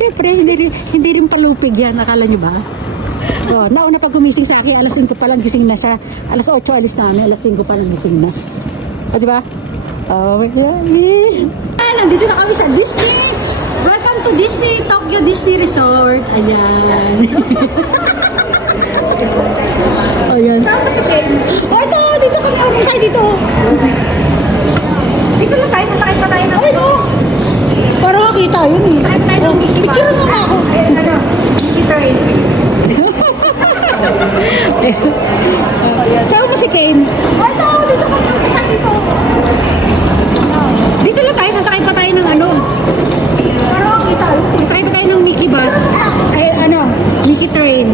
Siyempre, hindi rin palupig yan. Akala nyo ba? So, nauna pag gumising sa akin, alas 5 pa lang gising na siya. Alas 8 alis na kami, alas 5 pa lang gising na. O, diba? Oh, my God. Nandito na kami sa Disney. Welcome to Disney, Tokyo Disney Resort. Ayan. Ayan. Saan ka sa pen? Oh, ito, dito kami. Ano tayo dito? Dito lang tayo, sasakit pa tayo ng... Ay, no. Para makita yun eh. Sasakit tayo ng Mickey Mouse. Picture mo nga ako. Ayun, ano? Mickey Train. Saan mo si Kane? Ito, dito ka lang. Saan dito? Dito lang tayo, sasakay pa tayo ng ano. Para makita yun. Sasakay pa tayo ng Mickey Bus. Ay, ano, Mickey Train.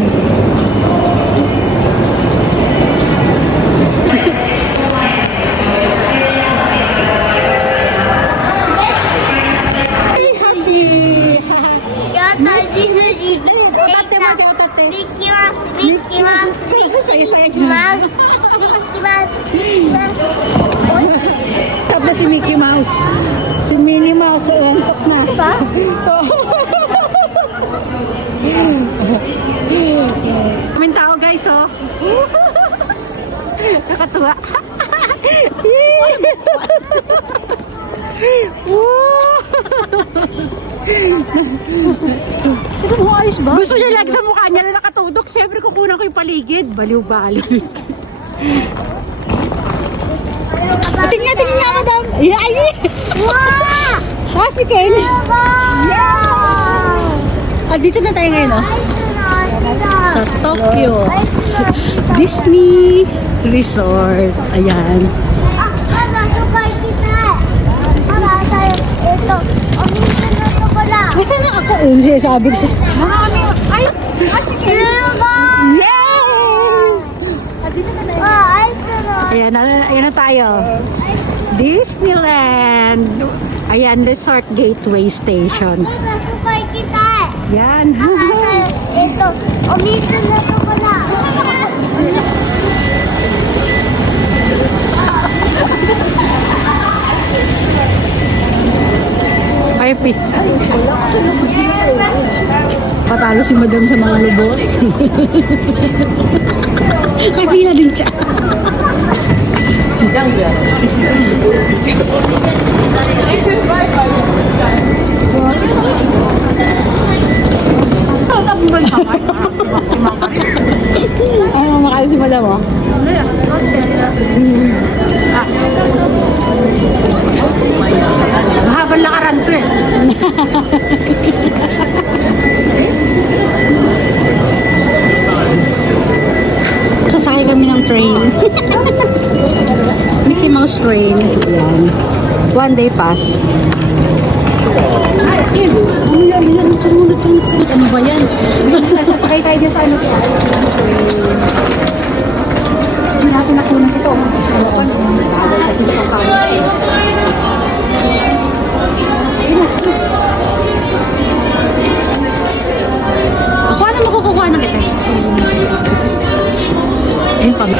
Mickey Mouse, Mickey Mouse, Mickey Mouse, Mickey Mouse. Tapos si Mickey Mouse. Si Minnie Mouse, antok na. Diba? Kaming tao guys, oh. Nakatuwa. Ito mo ayos ba? Gusto niya lagi sa mukha niya na nakatudok. Siyempre kukunan ko yung paligid. Baliw-baliw. Tingnan nga, madam. Ay! Wow! Ah, si Ken. Yeah! Ah, dito na tayo ngayon, oh. Sa Tokyo. Disney Resort. Ayan. Masa na ako? Yung sinasabi ko siya. Ay! Ayan, ayan na tayo. Disneyland. Ayan, Resort Gateway Station. Yan. Ito, umitin na ito pala. Ay, patalo si madam sa mga lubot. May pila din siya. Ano makalo si madam, oh? Mahabang lakaran to eh. Sasakay kami ng train. Mickey Mouse train. Ayan. One day pass. Ano ba yan? Sasakay tayo dyan sa ano to? Hindi natin nakunan ito. Kasi ito kaya. Paano makukuha ng kita? Ayun kami.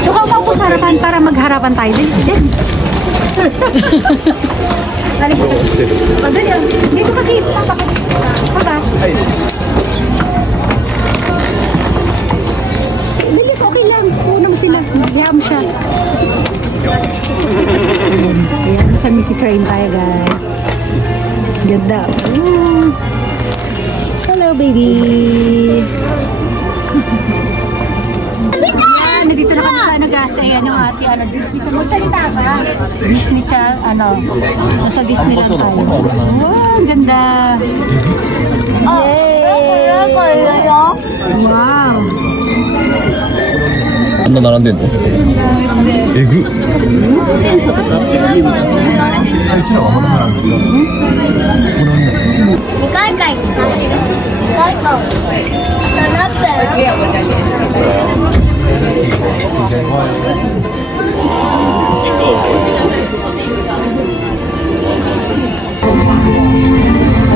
Tukaw pa po sa harapan para magharapan tayo din. Madali yan. Dito ka dito. Pagka. Bilis, okay lang. Unang sila. Magyam siya. Ayan, sa Mickey Train tayo guys. Ganda. Hello baby. Ayan, nandito na kami sa nag-asa. Ayan yung ate, ano, Disney. Magsalita ka. Disney siya, ano, nasa Disney lang tayo. Oh, ang ganda. Yay! Wow. あんな並んでんのえぐっうちらはまだ並んでるこれはね2回か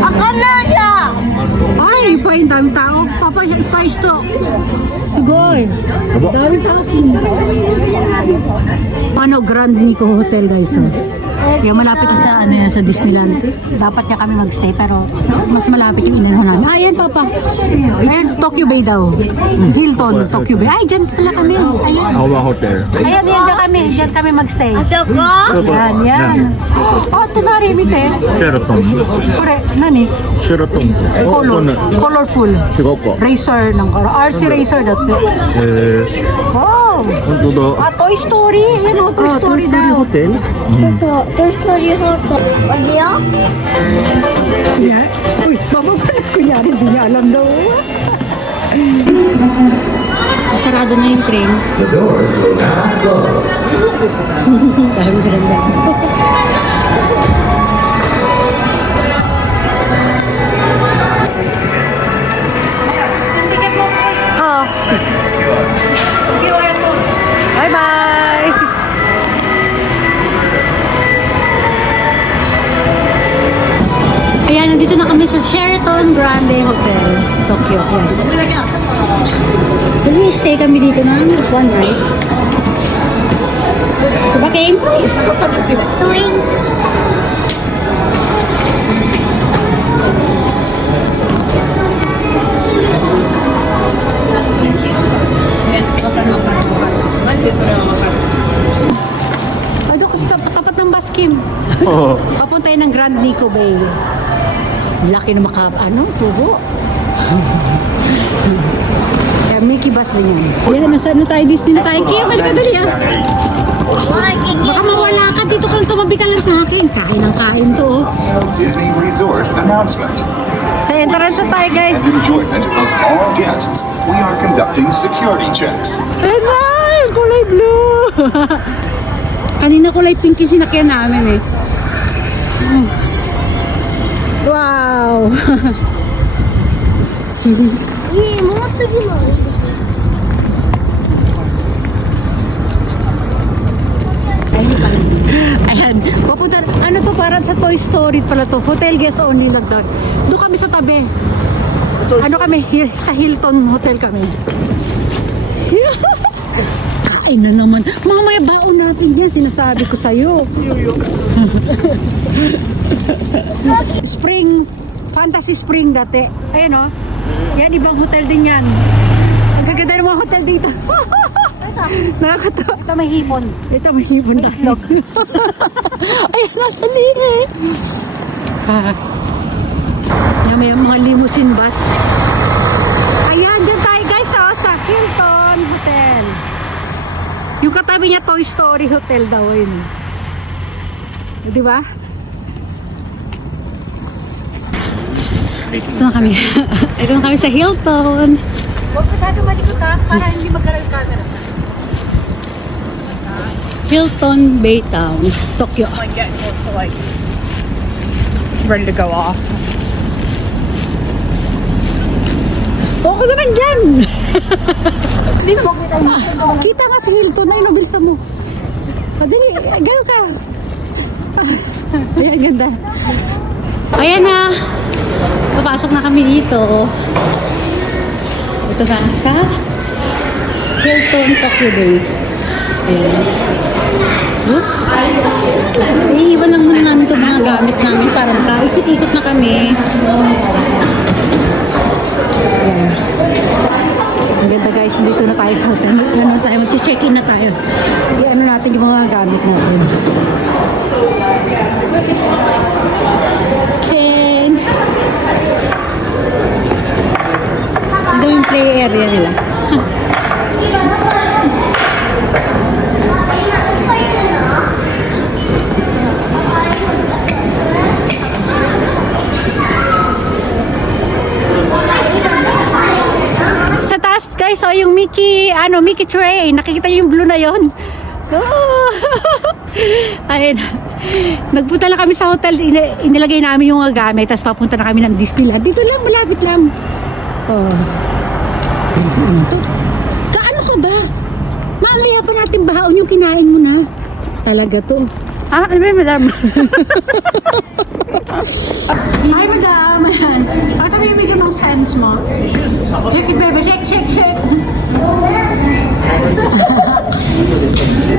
Ako na siya! Ay, pa yung daming tao. Papa, ipa-ice to. Sigoy. Daming tao. Ano Filipino Grand Nico Hotel, guys. So. Yung malapit na sa, ano, yan, sa Disneyland. Dapat niya kami magstay, pero mas malapit yung inahan namin. Ayan, Papa. Ayan, Tokyo Bay daw. Hilton, Tokyo Bay. Ay, dyan pala kami. Ayan. Awa Hotel. Ayan, yan dyan kami. Dyan kami magstay. Asoko? Yan, yan. Oh, ito na rin, eh. Sheraton. Kore, nani? Sheraton. Colorful. Sigoko. Racer ng RC Racer dati. Wow! Honto da. Ah, Toy Story. Yan o, Toy Story daw. Hotel? Toy Story Hotel. Audio? Yan. Uy, mababalik kunyari, hindi niya alam daw. Sarado na yung train. The doors will now close. Dahil ganda. Oh. Bye-bye! Ayan, nandito na kami sa Sheraton Grande Hotel, Tokyo. Ayan. Mag-stay kami dito ng one night. Diba, Kim? Twin. Ay, doon kasi tapat ng bus, Kim. Oo. Papunta yun ng Grand Nico Bay. Laki na subo. Kaya Mickey bus din yan. Yan, nasa ano tayo, Disney na tayo. Kim, magdadali ah. Baka mawala ka dito kung tumabi ka lang sa akin. Kain ng kain to. Oh. Disney Resort announcement. Sa entrance na tayo, guys. And enjoyment of all guests, we are conducting security checks. Ayun na, yung kulay blue. Kanina kulay pink yung sinakyan namin eh. Wow. Ayan, pupunta, ano to, parang sa Toy Story pala to, hotel guest only lang doon. Doon kami sa tabi. Ano kami, sa Hilton Hotel kami. Kain na naman. Mamaya baon natin yan, sinasabi ko sa'yo. Spring, Fantasy Spring dati. Ayun o, yan ibang hotel din yan. Ang gaganda ng mga hotel dito. Nakakatawa. Ito may hipon. Ito may hipon tayo. Ayun, nasali eh. Yan, may mga limousine bus. Ayan, dyan tayo guys sa Hilton Hotel. Yung katabi niya Toy Story Hotel daw yun. Di ba? Ito na kami. Ito na kami sa Hilton. Huwag masyado malikot ha, para hindi magkaroon camera. Hilton Baytown, Tokyo. Like getting close to like ready to go off. Oo naman dyan! Hindi mo kita mo. Kita nga sa Hilton na inubilsa mo. Padali, gano'n ka. Ayan, ganda. Ayan na. Papasok na kami dito. Ito na sa Hilton Tokyo Bay. Ayan. Iiwan lang muna namin itong mga gamit namin para makaikot-ikot na kami. Ayan. Ang ganda guys, dito na tayo sa hotel. Ano tayo, mag-check-in na tayo. I-ano natin yung mga gamit natin. Then, ito yung play area nila. Sa taas guys, so yung Mickey tray, nakikita niyo yung blue na yon. Oh. Ayun. Nagpunta lang kami sa hotel, inilagay namin yung mga gamit, tapos papunta na kami ng Disneyland. Dito lang, malapit lang. Oh. Kaano ka ba? Mamaya pa natin baon yung kinain mo na. Talaga to. Ah, ano ba yun, madam? Hi, madam. Ito may Mickey Mouse hands mo. Shake it, baby. Shake, shake, shake.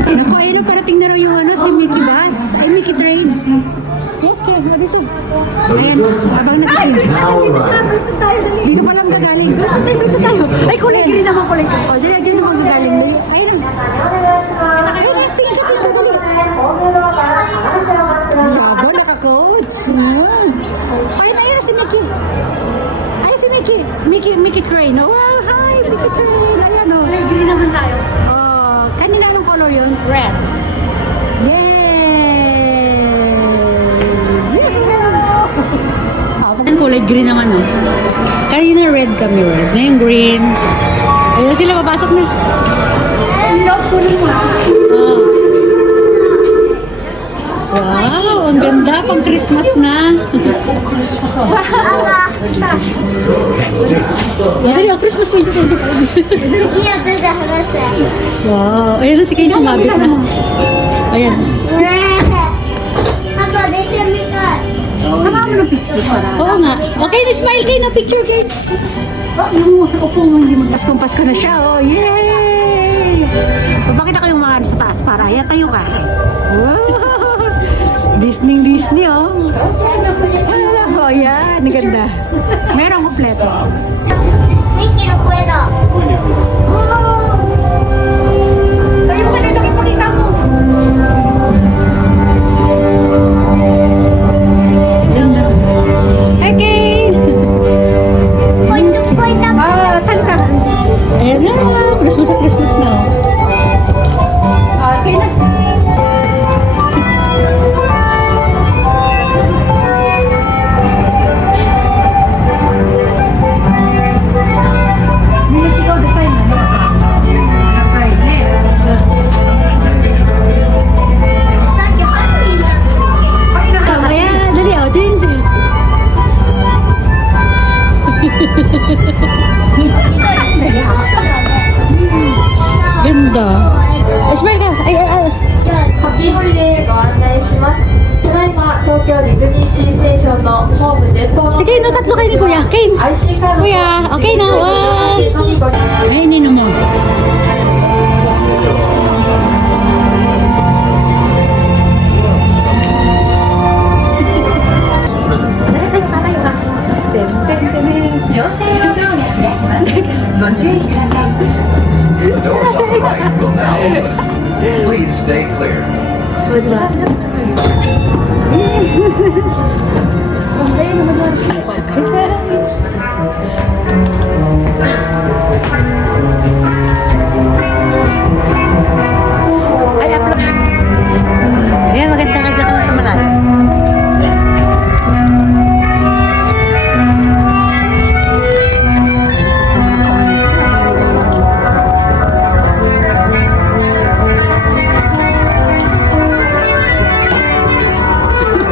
Naku, ayun na, parating na raw yung ano, si Mickey Bus. Ay, Mickey Train. Yes, kaya, dito. Ayan, abang natin. Dito pa lang gagaling. Dito tayo. Ay, kulay green naman, kulay green. O, dito naman gagaling. Ayun. Ayun, acting ka dito. Bravo, naka-coach. Ayun, ayun si Mickey. Ayun si Mickey. Mickey Crane. Oh, wow, hi, Mickey Crane. Ayan, oh. Kulay green naman tayo. Oh, kanina anong color yun? Red. Ang kulay green naman, oh. Kanina red kami, red. Ngayon green. Ayun sila, papasok na. Oh. Wow, ang ganda. Pang Christmas na. Dali, oh, Christmas mo dito. Iya, beda harasa. Wow, ayun na si Kane sumabit na. Ayan. Ako, desa mikat. Sama mo ng picture para. Oo nga. Okay, na-smile kayo na picture kayo. Oh, yung upo mo hindi magpas-kumpas ko na siya. Oh, yay! Papakita ko yung mga sa taas para. Ayan tayo ka. Wow! Disney, oh. Oh, yan. Ang ganda. Merong kompleto. Mickey no puedo. Tayo ka na itong ipakita mo. Okay! Puedo. Tangka. Ayan na. Christmas at Christmas na. Okay na. Ayan, dali, oh. Ding. Ganda. Smile ka. Ay. ハッピーホリデーご案内します。ただいま東京ディズニーシーステーションのホーム前方の Sige, no, tatlo kayo ni Kuya. Kane. IC カード Kuya, okay na. Wow. のみご利用 Ay, nino mo. The doors on the right will now open. Please stay clear. Ayan, maganda ka lang sa malayo.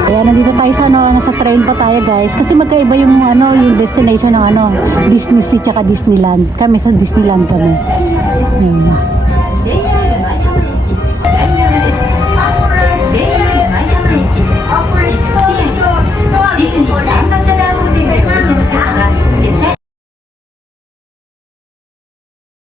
Ayan, nandito tayo sa ano, nasa train pa tayo guys. Kasi magkaiba yung ano, yung destination ng ano, Disney Sea tsaka Disneyland. Kami sa Disneyland kami. Ayan.